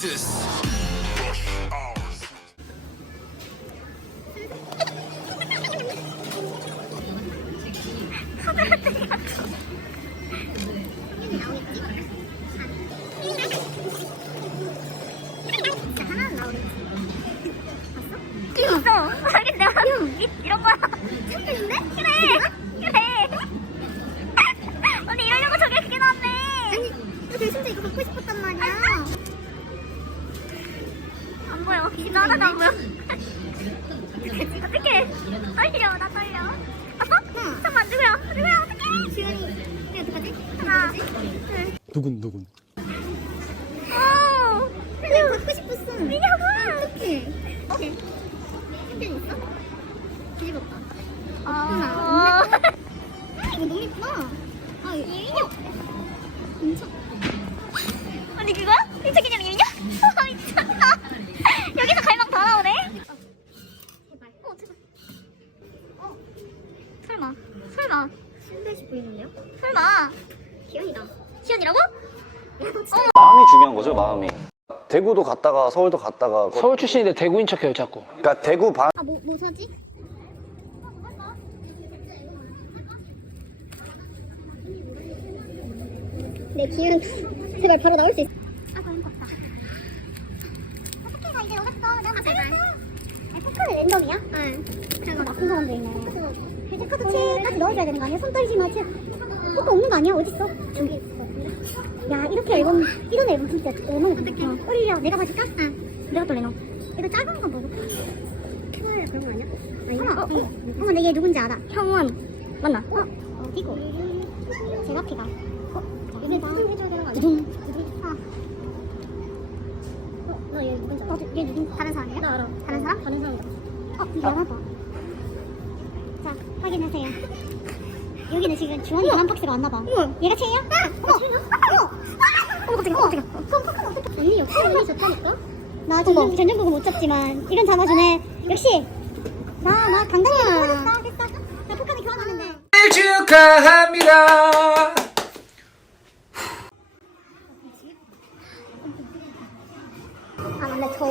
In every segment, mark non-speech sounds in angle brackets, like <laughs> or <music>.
this. 있어. 이- 이런 거야. 싶었어. 미녀가. 어떡해. 오케이. 팬 있어? 뒤집었다. 아. 없구나. 이거 너무 예쁘다. 아, 인형. 인형. 언니 그거야? 일차 기념 이민요? 미쳤다. 여기서 갈망 다 나오네. 제발. 어, 제발. 설마. 설마. 신대시 보이는데요? 설마. 귀여이다. 시연이라고? 마음이 중요한 거죠, 마음이. 대구도 갔다가 서울도 갔다가 거- 서울 출신인데 대구인 척해요 자꾸 그러니까 대구 반 아, 뭐, 뭐 사지? 내 기회는 제발 바로 나올 수 있어. 아 이제 오겠어. 내가. 아, 포카는 랜덤이야? 응. 그리고 나쁜 사람도 있네. 채까지 넣어줘야 되는 거 아니야? 손 떨지 마. 채. 포카 없는 거 아니야? 어딨어? 여기 있어. 야, 이렇게 앨범, 이런 앨범 진짜 얼마나 어떡해. 어, 올려. 내가 봐줄까? 응. 내가 또 내놔. 이거 작은 거 먹어. 캐나리라 그런 거 아니야? 아니야? 어, 어. 어머, 근데 얘 누군지 알아. 형원. 맞나? 어, 어디고? 제라피가. 어, 이게 다 해줘야 되는 거 아니야? 두둥. 아. 어, 너얘 누군지 알아? 얘 누군? 다른 사람이야? 나 알아. 다른 사람? 다른 사람이야. 어, 미안하다. 자, 확인하세요. 여기는 지금 주원이 한 박스가 왔나봐. 얘가 채야? 어머! 어머! 어머, 어머. 그럼 포카는 어떻게? 언니, 역시 언니 좋다니까? 나 전전, 전전보고 못 잡지만, 이건 잡아주네. 역시! 나, 나 강당에 됐어, 됐어. 나 포카는 교환하는데. 축하합니다 아 근데 저,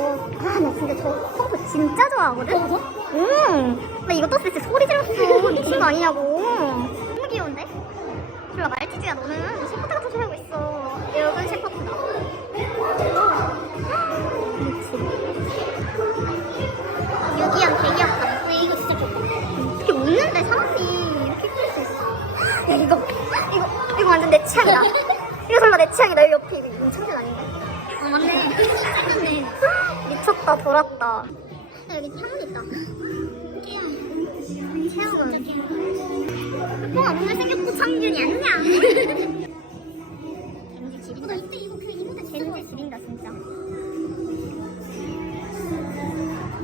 아나 진짜 저 컴프 진짜 좋아하거든? 응. 나 이거 떴을 때 소리 질렀어. 미친 거 아니냐고. 졸라 말티즈야 너는. 셰퍼트 같은 소리 하고 있어. 여러분 셰퍼트다. 유기한 대기업다. 근데 이거 진짜 좋다. 이렇게 웃는데 사람이 이렇게 예쁠 수 있어. 야 이거, 이거, 이거 완전 내 취향이다. 이거 설마 내 취향이다. 여기 옆에 이거 인천진 아닌가? 아 맞네. 미쳤다 돌았다. 여기 창문 있다. 채영은. 뽕아 오늘 생겼고 창균이 지린다. 나 이때 이거 그 이모대 겐지 지린다 진짜.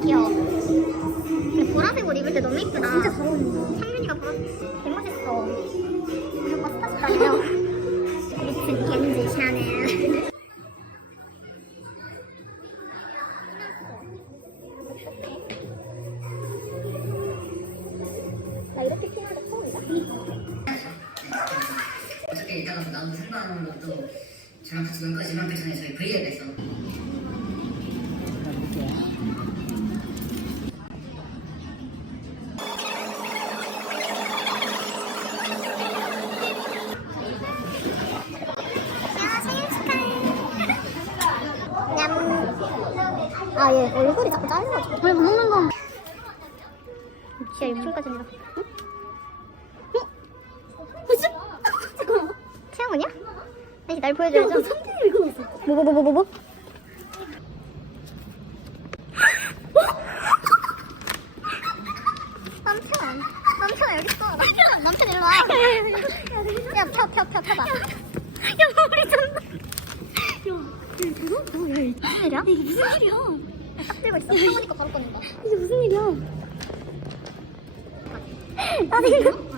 귀여워. 근데 보라색 옷 입을 때 너무 예쁘다. 진짜 잘 어울린다. 창균이가 보라색 개멋있어. 우리 오빠 스타스타이 저랑 같이 놀 거지만 그 전에 저희 V앱에서 야, 생일 축하해. 냠. 아, 얘 얼굴이 자꾸 잘려가지고. 왜 먹는 거? 지야, 욕심까지 내가. 보여줘야죠. 삼촌이 이거 있어. 뭐, 뭐, 뭐, 뭐, 뭐, 뭐? 남편. 남편 여기 있어. 남편, 남편 일로 와. 야, 펴, 펴, 펴, 펴봐. 야, 머리 존나. 야, 이거, 야, 이게 무슨 일이야? 이게 무슨 일이야? 딱 들고 있어. 사모니까 바로 꺼낸다. 이게 무슨 일이야? 나 지금.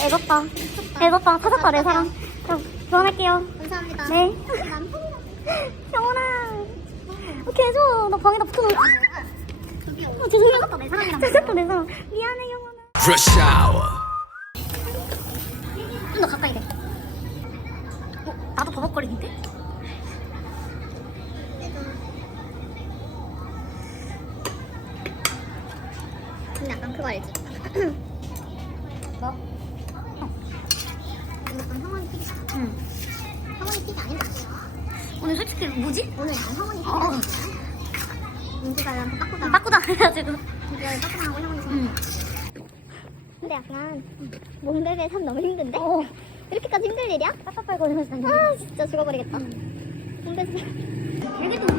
애졌다. 애졌다. 찾았다, 내 사람. 그럼, 그만할게요. 감사합니다. 네. <laughs> 영원아. 어, 개줘. 나 방에다 붙여놓을게. 어, 죄송해요. 찾았다, 내 사람이랑. 찾았다, 내 사람. 미안해, 영원아. Rush hour. 좀더 가까이 돼. 어, 나도 버벅거리는데 약간 그거 알지? 뭐? 약간 성원이 픽이 응. 성원이 픽이 아닌데 오늘 솔직히 뭐지? 오늘 약간 픽이 어. 민지가 빠꾸다 바꾸다 그래가지고. 민지가 빠꾸당하고 형원이 응. 근데 약간 몸베베 삶 너무 힘든데? 어. 이렇게까지 힘들 일이야? 다니는. 아 진짜 죽어버리겠다 몸베베 여기도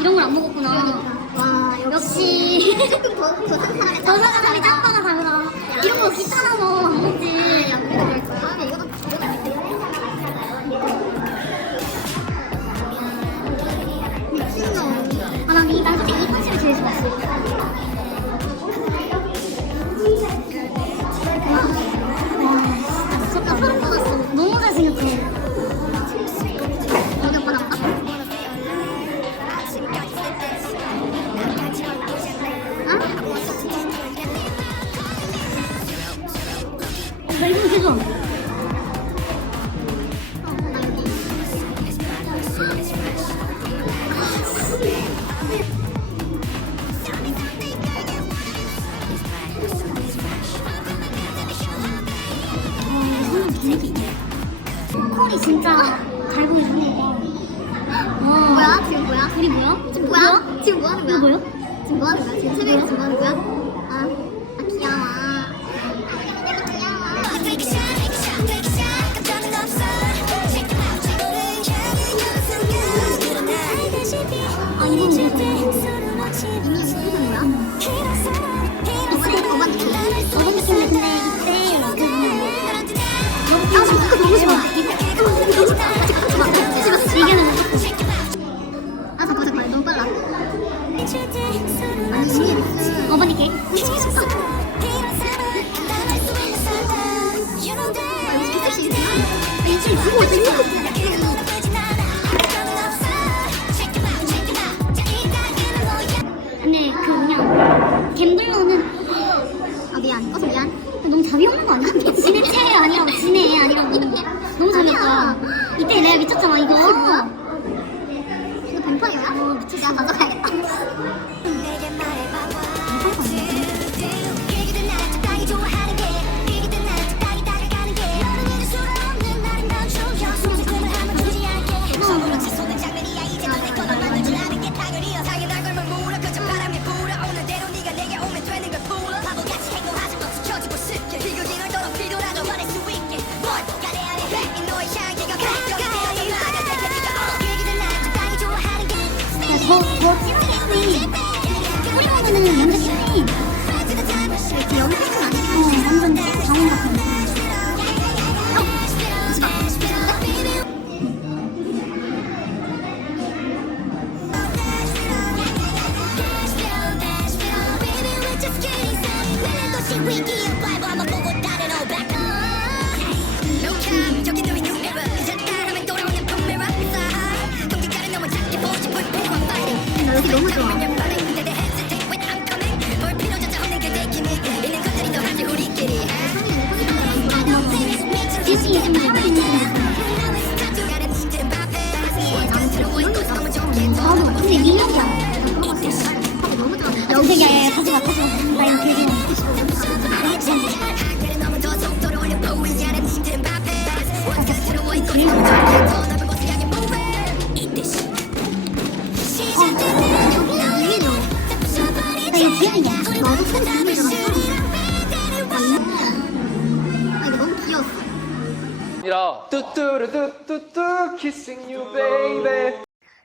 이런 걸 안 먹었구나. 와 역시 조금 더, 더 상상하면 저 사람이 짬바가 다르다. 이런 거 귀찮아서 안 먹지. 아 이거는 이거는 미친놈 아, 난, 이, 난 솔직히 이 컨셉이 제일 좋았어. 진짜 잘 보이네. 와. 뭐야? 지금 뭐야? 우리 뭐야? 지금 뭐야? 지금 뭐 하는 거야? 이거 뭐야? 지금 뭐 하는 거야? 지금 채널에서 뭐 하는 거야? 아, 아 귀여워. 아, 이건 뭐야? 이미 무슨 거야? 어반 어반 느낌. 어떤 느낌 아, 이게 그거 재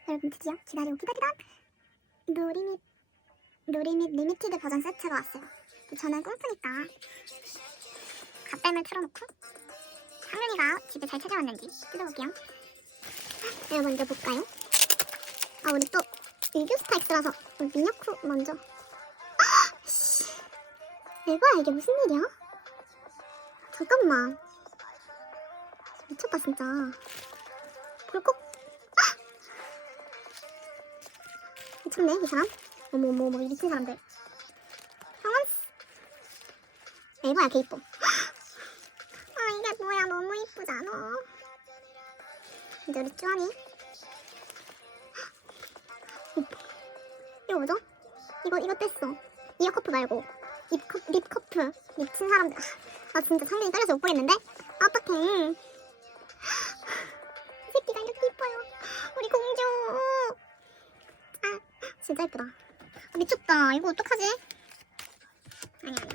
여러분 드디어 기다리고 기다리던 누리밋 누리밋 리미티드 버전 세트가 왔어요. 저는 꽁프니까 갓뱀을 틀어놓고 상윤이가 집에 잘 찾아왔는지 뜯어볼게요. 내가 먼저 볼까요? 아 우리 또 리뷰 스타엑스라서 미녀쿠 먼저. 에바야 이게 무슨 일이야? 잠깐만. 미쳤다 진짜. 꿀꺽. 아! 미쳤네 이 사람. 어머 어머 어머 이 미친 사람들. 형원스. 에바야 개 이뻐. 아 이게 뭐야 너무 이쁘잖아. 이제 우리 쭈하니. 이거 뭐죠? 이거 이거 뗐어. 이어 커프 말고 립, 커, 립 커프 미친 사람들. 아 진짜 상민이 떨려서 못 보겠는데? 아, 어떡해. 이 새끼가 이렇게 이뻐요. 우리 공주. 아 진짜 이쁘다. 아, 미쳤다. 이거 어떡하지? 아니 아니.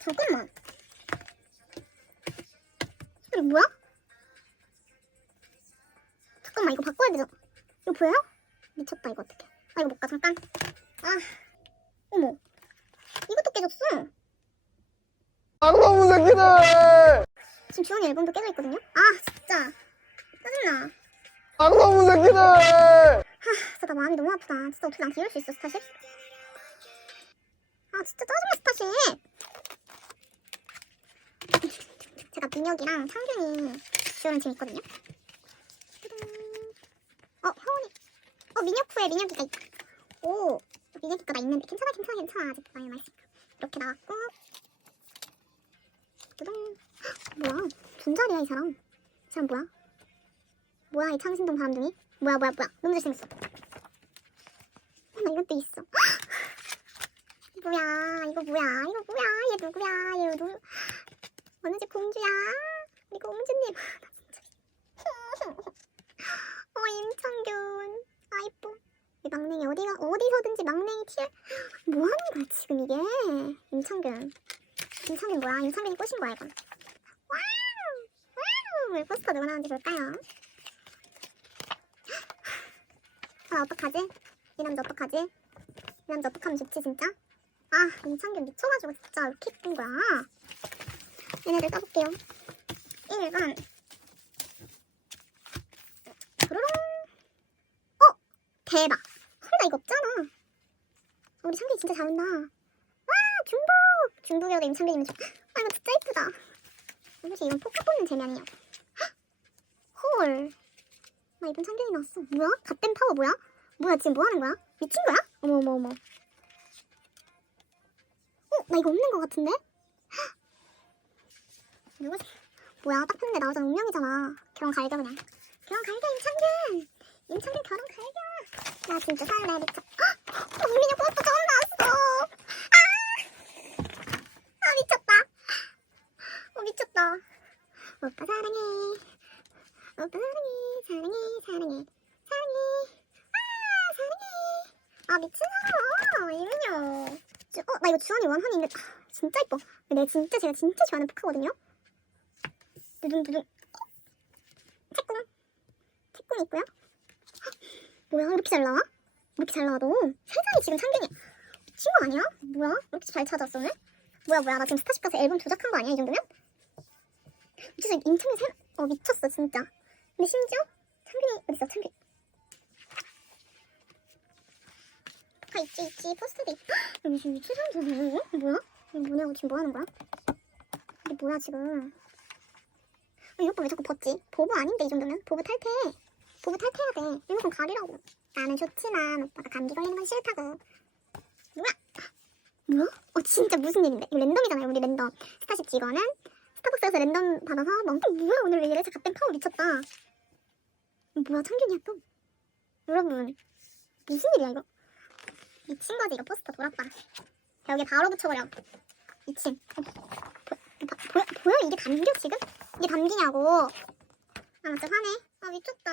잠깐만. 이거 뭐야? 잠깐만 이거 바꿔야 되죠? 이거 보여요? 미쳤다 이거 어떡해. 아 이거 못가 잠깐. 아 어머 이것도 깨졌어. 악놈 새끼들! 지금 주원이 앨범도 깨져 있거든요. 아 진짜 짜증나. 악놈 새끼들! 진짜 나 마음이 너무 아프다. 진짜 어떻게 난 비울 수 있어 스타쉽? 아 진짜 짜증나 스타쉽. 제가 민혁이랑 창균이 지원은 재밌거든요. 어 하원이. 어 민혁 후에 민혁이가 있다. 오 거나 있는데 괜찮아 괜찮아 괜찮아 아직 많이 많이 이렇게 나왔고. 두둥. 뭐야 분자리야 이 사람. 이 사람 뭐야? 뭐야 이 창신동 바람둥이? 뭐야 뭐야 뭐야 너무 잘생겼어. 나 이것도 있어. 뭐야 이거 뭐야 이거 뭐야 얘 누구야 얘 누구 어느 집 공주야 우리 공주님 나 진짜 <laughs> 어 임창균 아 이뻐 이 막냉이 어디가 어디서든지 막냉이 티를 뭐 하는 거야 지금 이게? 임창균. 임창균 뭐야? 임창균이 꼬신 거야 이건. 와우! 와우! 포스터 누가 나왔는지 볼까요? 아 어떡하지? 이 남자 어떡하지? 이 남자 어떡하면 좋지 진짜? 아 임창균 미쳐가지고 진짜 왜 이렇게 예쁜 거야. 얘네들 써볼게요. 1번. 도로롱 어? 대박. 헐 나 이거 없잖아 우리 창균 진짜 잘한다 와 중복 중복이라도 임창균이면 좋아 이거 진짜 예쁘다 혹시 이건 포카 뽑는 아니야 헐 나 이번 창균이 나왔어 뭐야? 갓댐 파워 뭐야? 뭐야 지금 뭐 하는 거야? 미친 거야? 어머 어머 어머. 어? 나 이거 없는 거 같은데? 헉! 누구지? 뭐야 딱 봤는데 나오잖아 운명이잖아. 결혼 갈겨 그냥. 결혼 갈겨 임창균. 임창균 결혼 갈겨. 나 진짜 살래 미쳐. 헉! 어, 민혁 포스터 처음 나왔어. 아! 아 미쳤다. 어 미쳤다. 오빠 사랑해. 오빠 사랑해 사랑해 사랑해 사랑해. 아 미친 사람 이은요 어나 이거 주원이 원한인데 아, 진짜 이뻐 근데 진짜 제가 진짜 좋아하는 포카거든요 두둥두둥 채꿍 채꿍 있고요 헉, 뭐야 왜 이렇게 잘 나와? 왜 이렇게 잘 나와 너 세상에 지금 상균이 미친 거 아니야? 뭐야 왜 이렇게 잘 찾았어 오늘? 뭐야 뭐야 나 지금 스타쉽 가서 앨범 조작한 거 아니야 이 정도면? 미쳤어 인터넷 세... 어 미쳤어 진짜 근데 심지어 창균이 어딨어 창균 다 있지 있지 미친 사람들 뭐야 이거? 뭐야? 이거 뭐냐고 지금 뭐 하는 거야? 이게 뭐야 지금 어, 이 오빠 왜 자꾸 벗지? 보부 아닌데 이 정도면? 보부 탈퇴 해 보부 탈퇴해야 돼. 이만큼 가리라고. 나는 좋지만 오빠가 감기 걸리는 건 싫다고. 뭐야? 뭐야? 어 진짜 무슨 일인데? 이거 랜덤이잖아요 우리 랜덤. 스타쉽 직원은 스타벅스에서 랜덤 받아서 멍청 뭐야? 오늘 왜 이래 갓댐 파워 미쳤다. 뭐야? 창균이야 또. 여러분 무슨 일이야 이거? 미친 거지 이거 포스터 돌았다. 벽에 바로 붙여버려. 미친. 어, 보, 보, 보여, 보여? 이게 담겨 지금? 이게 담기냐고 아 진짜 화내. 아 미쳤다